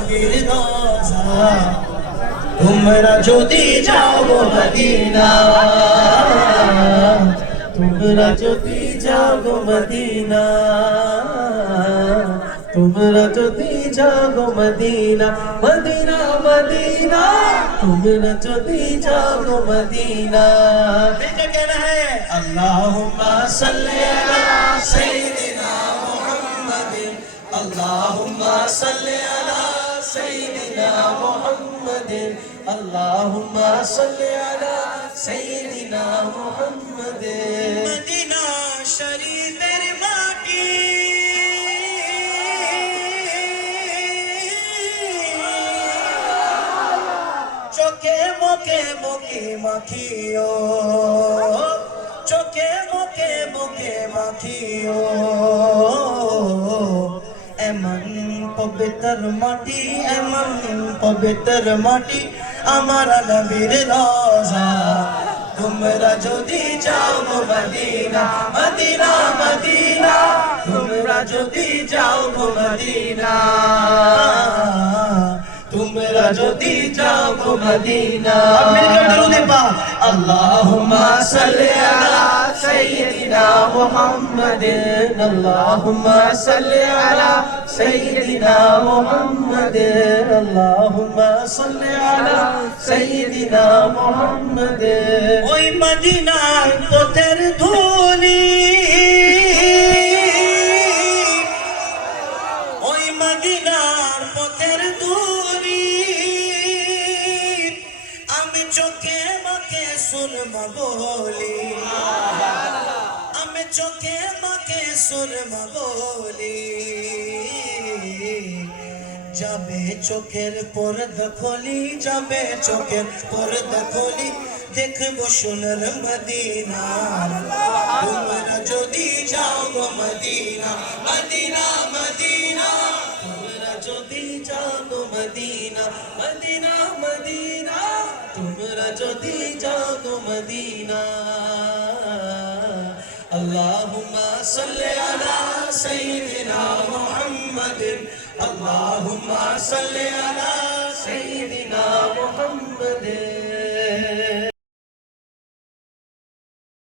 নবীর রোজা তোমরা যদি যাও গো মদিনা তোমরা যদি যাও গো মদিনা তোমরা যদি যাও গো মদিনা মদিনা মদিনা তোমরা যদি যাও গো মদিনা বেটা কেনা है अल्लाहुम्मा सल्ली अला सय्यिदिना मुहम्मदिन अल्लाहुम्मा सल्ली अला सय्यिदिना मुहम्मदिन अल्लाहुम्मा सल्ली अला सय्यिदिना मुहम्मदिन मदीना शरीफेर माटी चोखे मोके मोके माखियो चोखे मोके मोके माखियो एमन पवित्र माटी एमन पवित्र माटी हमारा नबीर रोजा तुमरा जोदी जाओ गो मदीना मदीना मदीना तुमरा जोदी जाओ गो मदीना तुमरा जोदी जाओ गो मदीना मिलकर दरूद पाक अल्लाहुम्मा सल्ली अला सय्यिदिना मुहम्मदिन अल्लाहुम्मा सल्ली अला सय्यिदिना मुहम्मदिन अल्लाहुम्मा सल्ली अला सय्यिदिना मुहम्मदिन ओई मदीनार पथेर धूली ओई मदीनार पथेर धूली आमी चोखे माखे सुरमा बोली आमी चोखे माखे सुरमा बोली যাবে চোখের পর্দা খোলি যাবে চোখের পর্দা খোলি দেখবো সোনার মদিনা তোমরা যদি যাও গো মদিনা মদিনা মদিনা তোমরা যদি যাও গো মদিনা মদিনা মদিনা তোমরা যদি যাও গো মদিনা আল্লাহুম্মা সাল্লি আলা সাইয়্যিদিনা মুহাম্মাদিন اللهم صل على سيدنا